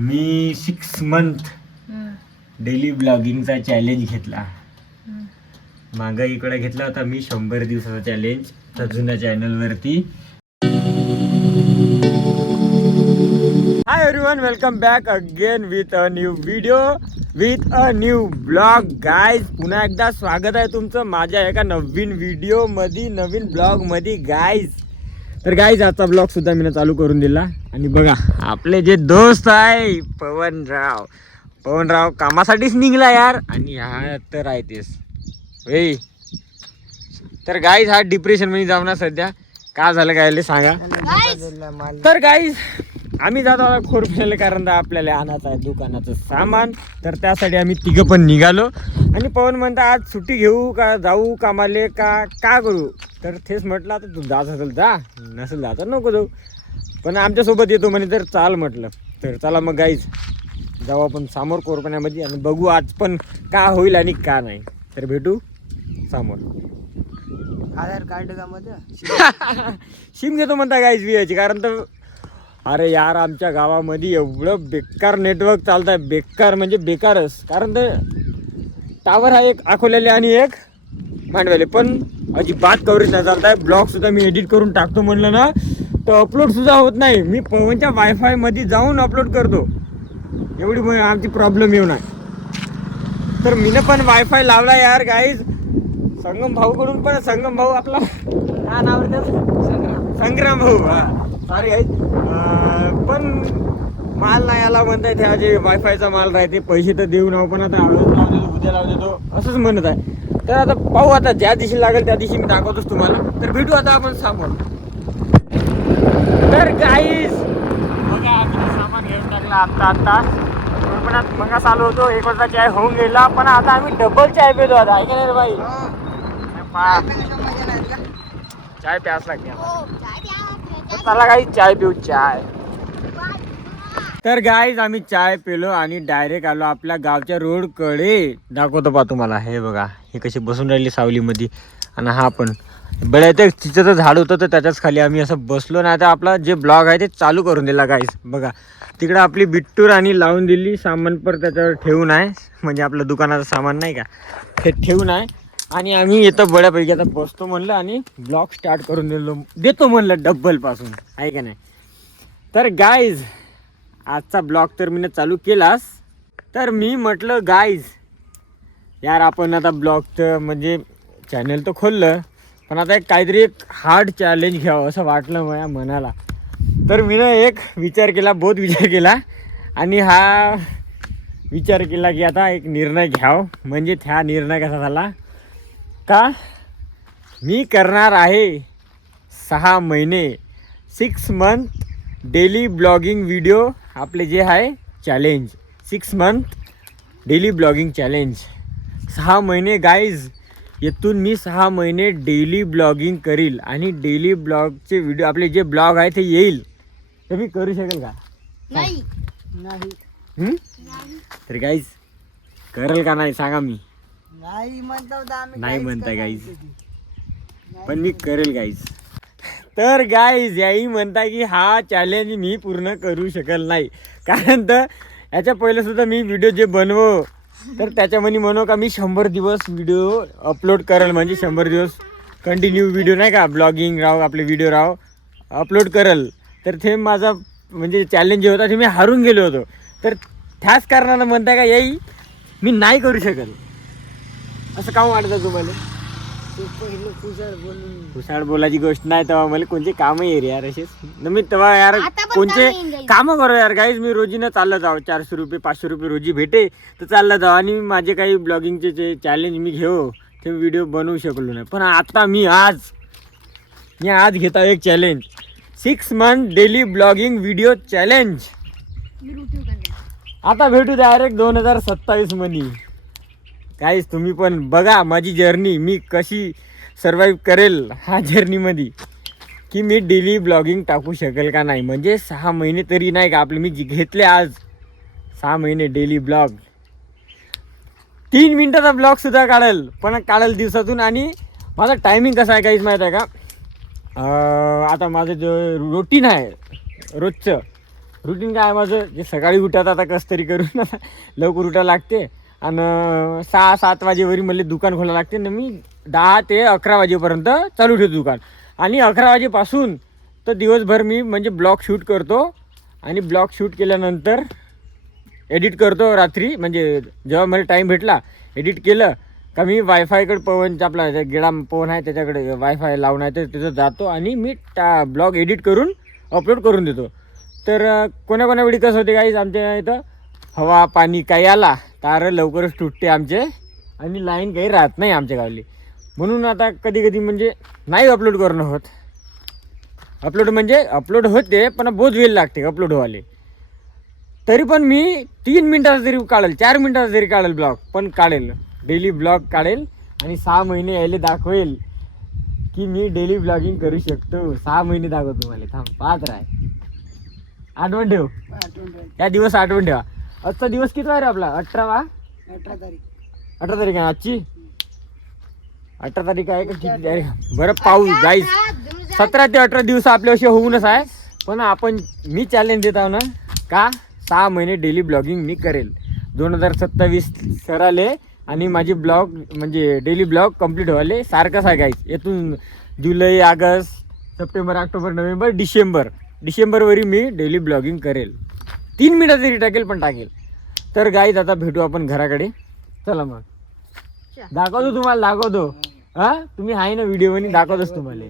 मी 6 month daily ब्लॉगिंगचा challenge घेतला. मागं इकडे घेतला होता मी 100 दिवसाचा चॅलेंज त्या जुन्या चॅनलवरती. Hi everyone, welcome back again with a new video with a new blog. Guys, पुन्हा एकदा स्वागत आहे तुमचं माझ्या एका नवीन व्हिडिओ मध्ये, नवीन ब्लॉग मध्ये. गाईज, तर गाईज आजचा ब्लॉग सुद्धा मी चालू करून दिला. आणि बघा आपले जे दोस्त आहे पवनराव कामासाठीच निघला यार. आणि हा तर आहे तेच वेई. तर गाईज हा डिप्रेशन मध्ये जाऊ ना सध्या. का झालं काय सांगा. तर गाईज आम्ही जातो आता खोरपेले, कारण आपल्याला आणायचं आहे दुकानाचं सामान. तर त्यासाठी आम्ही तिघं पण निघालो. आणि पवन म्हणता आज सुट्टी घेऊ का, जाऊ कामाले का करू. तर तेच म्हटलं आता तू जात असेल जा, नसेल जा तर नको जाऊ. पण आमच्यासोबत येतो म्हणे, तर चाल म्हटलं. तर चला मग गाईज जाऊ आपण समोर कोरपण्यामध्ये आणि बघू आज पण का होईल आणि का नाही. तर भेटू समोर. आधार कार्ड का मध्ये शिम घेतो म्हणता गाईज वियाची. कारण तर अरे यार आमच्या गावामध्ये एवढं बेकार नेटवर्क चालत आहे, बेकार म्हणजे बेकारच. कारण तर टावर हा एक अकोल्याले आणि एक मांडव्याले, पण अजिबात कव्हरेज नाही चालत आहे. ब्लॉग सुद्धा मी एडिट करून टाकतो म्हणलं ना तर अपलोड सुद्धा होत नाही. मी पवनच्या वायफाय मध्ये जाऊन अपलोड करतो, एवढी आमची प्रॉब्लेम येऊ नाही. तर मीनं पण वायफाय लावला यार गाईज, संगम भाऊ कडून. पण संगम भाऊ आपला काय नाव आहे त्याचं, संग्राम भाऊ. हा सॉरी गाईज. पण माल नाही आला म्हणताय. त्या जे वायफायचा माल राहते पैसे तर देऊ नाव, पण आता हळूच लावू देतो, उद्या लावू देतो असंच म्हणत आहे. तर आता पाहू, आता ज्या दिवशी लागेल त्या दिवशी मी दाखवतोच तुम्हाला. तर भेटू आता आपण सामान. तर गाईज बघा आम्ही सामान घेऊन टाकला आता कोकणात. मग चालू होतो 1 वाजता चाय होऊन गेला, पण आता आम्ही डबल चाय पितो आता. ऐका नाही रे बाई, चाय प्यास लागते. चला गाईज चाय पिऊ चाय. तर गाईज आम्ही चाय पिलो आणि डायरेक्ट आलो आपल्या गावच्या रोडकडे. दाखवतो पा तुम्हाला. हे बघा हे कशी बसून राहिली सावलीमध्ये. आणि हा पण बळ्या ते तिचं झाड होतं तर त्याच्याच खाली आम्ही असं बसलो. नाही तर आपला जे ब्लॉग आहे ते चालू करून दिला गाईज. बघा तिकडं आपली बिट्टूर आणि लावून दिली सामान, पर त्याच्यावर ठेवून आहे. म्हणजे आपलं दुकानाचं सामान नाही का ते ठेवून आहे. आणि आम्ही येतं बळ्यापैकी आता बसतो म्हणलं आणि ब्लॉग स्टार्ट करून देतो म्हणलं डब्बलपासून, आहे का नाही. तर गाईज आजचा ब्लॉग तर मी चालू केलास. तर मी म्हटलं गाईज यार आपण आता ब्लॉगचं म्हणजे चॅनल तर खोललं, पण आता काहीतरी एक हार्ड चॅलेंज घ्यावं असं वाटलं माझ्या मनाला. तर मी एक विचार केला, बहुत विचार केला. आणि हा विचार केला की आता एक निर्णय घ्यावं. म्हणजे त्या निर्णय कसा झाला का मी करणार आहे 6 महिने 6 मंथ डेली ब्लॉगिंग व्हिडिओ. आपले जे आहे challenge 6 month daily blogging challenge. 6 महिने गाईज, येथून मी 6 महिने डेली ब्लॉगिंग करील. आणि डेली ब्लॉगचे व्हिडिओ आपले जे ब्लॉग आहे ते येईल. तर मी करू शकेल का नाही नाही तर गाईज करेल का नाही सांगा. मी नाही म्हणतो नाही म्हणताय गाईज, पण मी करेल गाईज. तर गाईज याही म्हणता की हा चॅलेंज मी पूर्ण करू शकेल नाही. कारण तर याच्या पहिले सुद्धा मी व्हिडिओ जे बनवो तर त्याच्यामध्ये म्हणू का मी 100 दिवस व्हिडिओ अपलोड करेल. म्हणजे 100 दिवस कंटिन्यू व्हिडिओ नाही का ब्लॉगिंग राव आपले व्हिडिओ राव अपलोड करेल. तर ते माझा म्हणजे चॅलेंज जे होता ते मी हारून गेलो होतो. तर त्याच कारणानं म्हणता का याही मी नाही करू शकेल. असं का वाटतं तुम्हाला. खुशाळ बोलायची गोष्ट नाही तेव्हा मला कोणते कामं ये रे यार असेच. मी तेव्हा यार कोणते कामं करू यार गाईज. मी रोजीनं चाललं जावं, 400 रुपये 500 रुपये रोजी भेटे तर चाललं जावं. आणि माझे काही ब्लॉगिंगचे जे चॅलेंज मी घेऊ ते व्हिडिओ बनवू शकलो नाही. पण आता मी आज घेता एक challenge 6 month daily blogging video challenge. आता भेटू डायरेक्ट 2027 मध्ये. गाईज तुम्ही पण बघा माझी जर्नी, मी कशी सर्वाईव्ह करेल हा जर्नीमध्ये. की मी डेली ब्लॉगिंग टाकू शकेल का नाही. म्हणजे 6 महिने तरी नाही का आपले मी घेतले आज 6 महिने डेली ब्लॉग. 3 मिनिटाचा ब्लॉग सुद्धा काढेल, पण काढेल दिवसातून. आणि माझा टायमिंग कसा आहे काहीच माहीत आहे का. आता माझं जे रुटीन आहे रोजचं रुटीन काय आहे माझं, जे सकाळी उठत आता कसं तरी करून लवकर उठायला लागते आणि 6-7 वाजेवरी मला दुकान खोलायला लागते ना. मी 10 ते 11 वाजेपर्यंत चालू ठेवतो दुकान आणि 11 वाजेपासून तर दिवसभर मी म्हणजे ब्लॉग शूट करतो आणि ब्लॉग शूट केल्यानंतर एडिट करतो रात्री. म्हणजे जेव्हा मला टाईम भेटला एडिट केलं का मी वायफायकडे पवनचा आपला गेडा पवन आहे त्याच्याकडे वायफाय लावून आहे तर तिथं जातो आणि मी ब्लॉग एडिट करून अपलोड करून देतो. तर कोणा वेळी कसं होते काहीच आमच्या इथं हवा पाणी काही आला तर लवकरच तुटते आमचे आणि लाईन काही राहत नाही आमच्या गावली. म्हणून आता कधी कधी म्हणजे नाही अपलोड करणं होत. अपलोड म्हणजे अपलोड होते पण बहुत वेळ लागते अपलोड व्हायला. तरी पण मी 3 मिनटाचा जरी काढेल 4 मिनटाचा जरी काढेल ब्लॉग पण काढेल, डेली ब्लॉग काढेल आणि 6 महिने यायला दाखवेल की मी डेली ब्लॉगिंग करू शकतो. 6 महिने दाखवतो तुम्हाला. थांब पाहत राह, आठवण ठेव या दिवस, आठवण ठेवा. आजचा दिवस किती आहे रे आपला? 18 तारीख. 18 तारीख आहे आजची. 18 तारीख आहे का किती तारीख? बरं पाहू गाईज. 17 ते 18 दिवस आपल्याशी होऊनच आहे. पण आपण मी चॅलेंज देत आहो ना का 6 महिने डेली ब्लॉगिंग मी करेल. 2027 सराले आणि माझी ब्लॉग म्हणजे डेली ब्लॉग कंप्लीट व्हायला सारखंच आहे गाईज. येथून जुलै, ऑगस्ट, सप्टेंबर, ऑक्टोबर, नोव्हेंबर, डिसेंबरवरी मी डेली ब्लॉगिंग करेल. 3 मिनिटात तरी टाकेल पण टाकेल. तर गाईज आता भेटू आपण घराकडे. चला मग दाखवतो तुम्हाला, दाखवतो. हां तुम्ही आहे ना व्हिडिओमध्ये दाखवतोच तुम्हाला.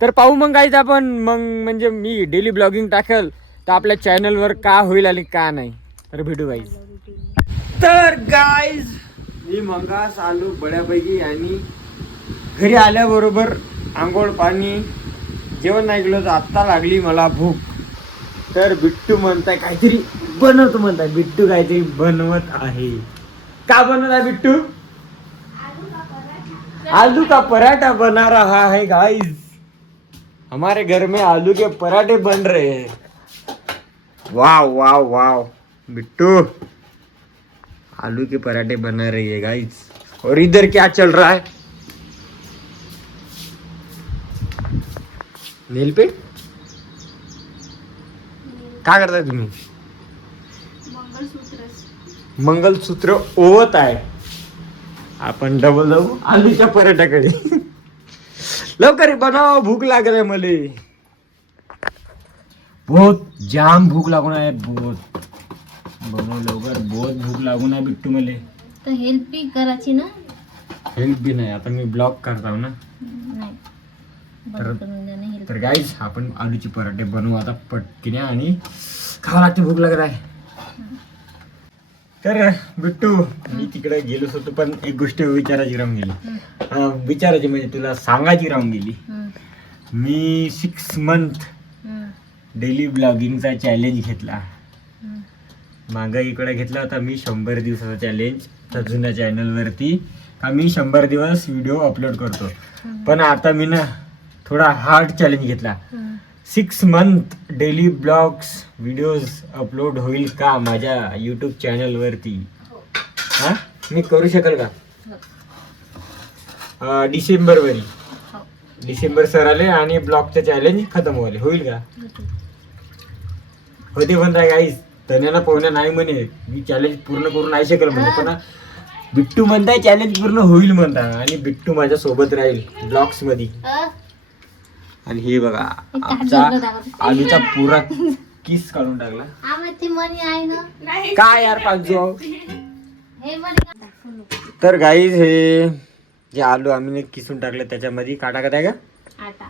तर पाहू मग गाईज आपण मग म्हणजे मी डेली ब्लॉगिंग टाकेल तर आपल्या चॅनलवर का होईल आणि का नाही. तर भेटू गाईज. तर गाईज मी मंगास आलो बड्यापैकी आणि घरी आल्याबरोबर आंघोळ पाणी जेवण नाही केलं तर आत्ता लागली मला भूक. तर बिट्टू म्हणताय काहीतरी बनवतो म्हणताय. बिट्टू काहीतरी बनवत आहे. का बनवत आहे बिट्टू? आलू का पराठा बना रहा है गाइस. हमारे घर में आलू के पराठे बन रहे हैं. Wow wow wow. बिट्टू आलू के पराठे बना रही है गाइस. और इधर क्या चल रहा है? नेल पेंट काय करताय तुम्ही? मंगलसूत्र ओवत आहे. आपण डबल जाऊ आलूच्या पराठ्याकडे. लवकर बनव, भूक लागले मले. बहुत जाम भूक लागून आहे. बहुत बनव लवकर, बहुत भूक लागून आहे बिट्टू मले. तर हेल्प बी करायची ना. हेल्प बी नाही, आता मी ब्लॉग करताव ना. नाही तर गाईज आपण आलूचे पराठे बनवू आता पटकीने आणि खावा लागते, भूक लागत आहे. तर बिट्टू मी तिकडे गेलोच होतो पण एक गोष्ट विचारायची राहून गेली. विचारायची म्हणजे तुला सांगायची राहून गेली. मी 6 मंथ डेली ब्लॉगिंगचा चॅलेंज घेतला. मागं इकडे घेतला होता मी 100 दिवसाचा चॅलेंज त्या जुन्या चॅनलवरती का मी 100 दिवस व्हिडिओ अपलोड करतो. पण आता मी ना थोडा हार्ड चॅलेंज घेतला. 6 month daily blogs videos upload होईल का माझ्या यूट्यूब चॅनलवरती? हां मी करू शकेल का? डिसेंबरवरी डिसेंबर सर आले आणि ब्लॉगचं चॅलेंज खतम व्हायला होईल का? होते म्हणताय गाईज. तन्याला पोहण्या नाही म्हणे मी चॅलेंज पूर्ण करू नाही शकेल म्हणजे. पण बिट्टू म्हणताय चॅलेंज पूर्ण होईल म्हणता आणि बिट्टू माझ्या सोबत राहील ब्लॉग्स मध्ये. आणि हे बघा आमचा आलूचा पुरा किस काढून टाकला. काय यार पाजू. तर गाईज हे जे आलू आम्ही किसून टाकले त्याच्यामध्ये काटा का आहे का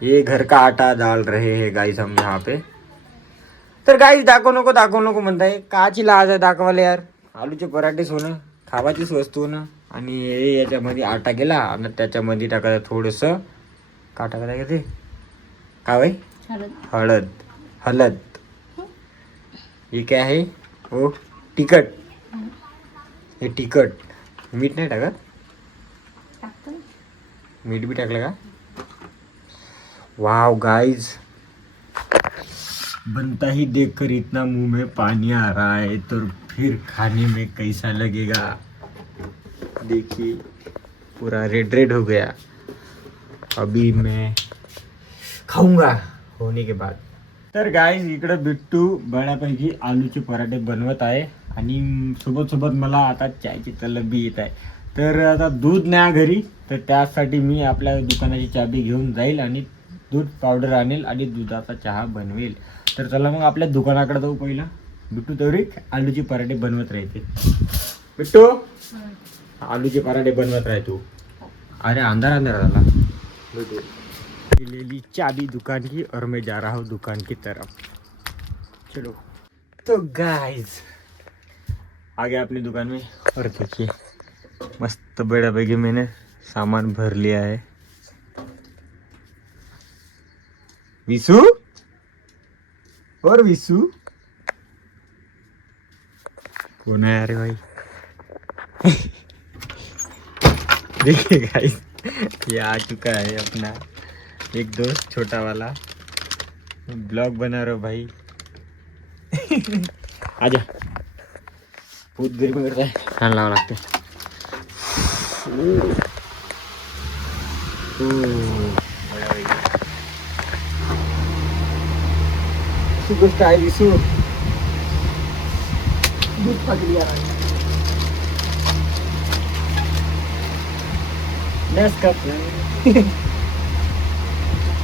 ये घर का आटा डाल रहे है गाईज हम यहाँ पे. तर गाईज दाखव नको म्हणताय. काची लाज आहे दाखवायला यार. आलूचे पराठे सोनं खावाचीच वस्तू ना. आणि याच्यामध्ये आटा गेला आणि त्याच्यामध्ये टाकायचं थोडंसं का टाकायचं का ते काय हळद. हळद हे काय आहे? हो तिखट. हे तिखट. मीठ नाही टाकत? मीठ भी टाकलं का? वाव गाइस बनता ही देखकर इतना मुंह में पानी आ रहा है तो फिर खाने में कैसा लगेगा. देखिए पूरा रेड रेड हो गया. अभी मैं खाऊंगा होने के बाद. तर गाईज इकडे बिट्टू बऱ्यापैकी आलूचे पराठे बनवत आहे आणि सोबत सोबत मला आता चायची तलब बी येत आहे. तर आता दूध नाही घरी, तर त्यासाठी मी आपल्या दुकानाची चाबी घेऊन जाईल आणि दूध पावडर आणेल आणि दुधाचा चहा बनवेल. तर चला मग आपल्या दुकानाकडे जाऊ. पहिला बिट्टू तेवढी आलूचे पराठे बनवत राहते. बिट्टू आलूचे पराठे बनवत राह तू. अरे अंधार अंधार झाला. ले ली चाबी दुकान की और मैं जा रहा हूँ दुकान की तरफ. चलो. तो गाइस आ गया अपनी दुकान में और देखिए मस्त बड़ा बैग मैंने सामान भर लिया है. विशु और विशु कौन है यार भाई. देखिए गाइस ये आ चुका है अपना एक दोस्त छोटा वाला. ब्लॉग बना रहा भाई. आजा. बहुत गर्मी करता है. फैन लावा लागते. गोष्ट आहे विसू. दूध पकडी यार.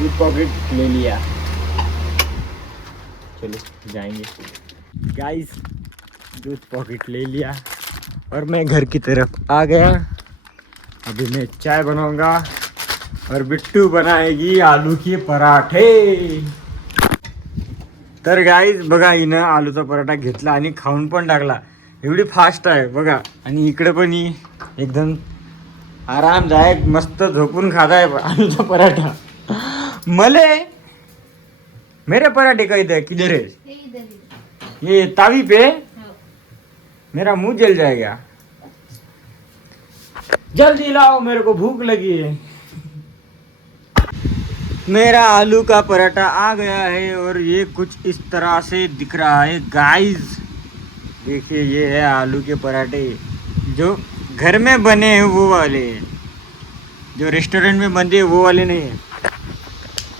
दूध पॉकेट ले लिया. चलो जाएंगे गाइस. दूध पॉकेट ले लिया और मैं घर की तरफ आ गया. अभी मैं चाय बनाऊंगा और बिट्टू बनाएगी आलू के पराठे. तर गाइस बघा हिनं आलूचा पराठा घेतला आणि खाऊन पण टाकला. एवढी फास्ट आहे बघा. आणि इकडे पण ही एकदम आरामदायक मस्त झोपून खाताय आलूचा पराठा. मले मेरे पराठे किधर है. हे इधर इधर. ये तावी पे हो. मेरा मुंह जल जाएगा. जल्दी लाओ मेरे को भूख लगी है. मेरा आलू का पराठा आ गया है और ये कुछ इस तरह से दिख रहा है गाइस. देखिए ये है आलू के पराठे जो घर में बने हैं वो वाले, जो रेस्टोरेंट में बनते हैं वो वाले नहीं है.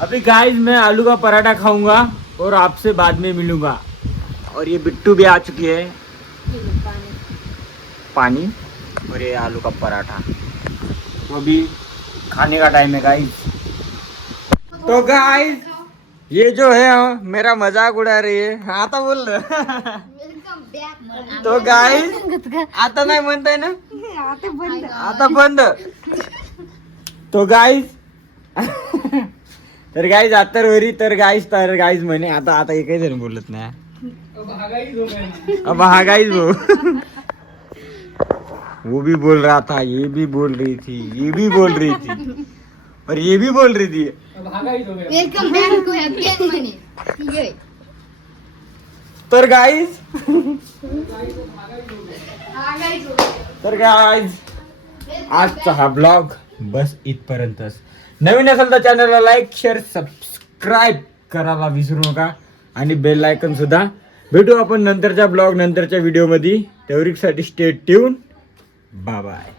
अभी गाइस मैं आलू का पराठा खाऊंगा और आपसे बाद में मिलूंगा. और ये बिट्टू भी आ चुकी है. हे बघ, पाणी. पानी और ये आलू का पराठा. तो अभी खाने का टाइम है गाइस. तो गाइस ये जो है मेरा मजाक उड़ा रही है. आता बोल तो गाइस आता नाही म्हणताय ना. आता बंद. तो गाइस तर गाइस आता वरी तर गाइस म्हणे आता एकही जण बोलत नाही. अब हाँ गाइस वो भी बोल रहा था, ये भी बोल रही थी, ये भी बोल रही थी और ये भी बोल रही थी. वेलकम बॅक टू हॅपी म्हणे. ठीक आहे. तर गाइस आजचा हा ब्लॉग बस इथपर्यंतच. नवीन असेल तर चॅनलला लाईक शेअर सबस्क्राईब करायला विसरू नका आणि बेल आयकन सुद्धा. भेटू आपण नंतरच्या ब्लॉग नंतरच्या व्हिडिओमध्ये. तेवढीसाठी स्टे ट्यून. Bye bye.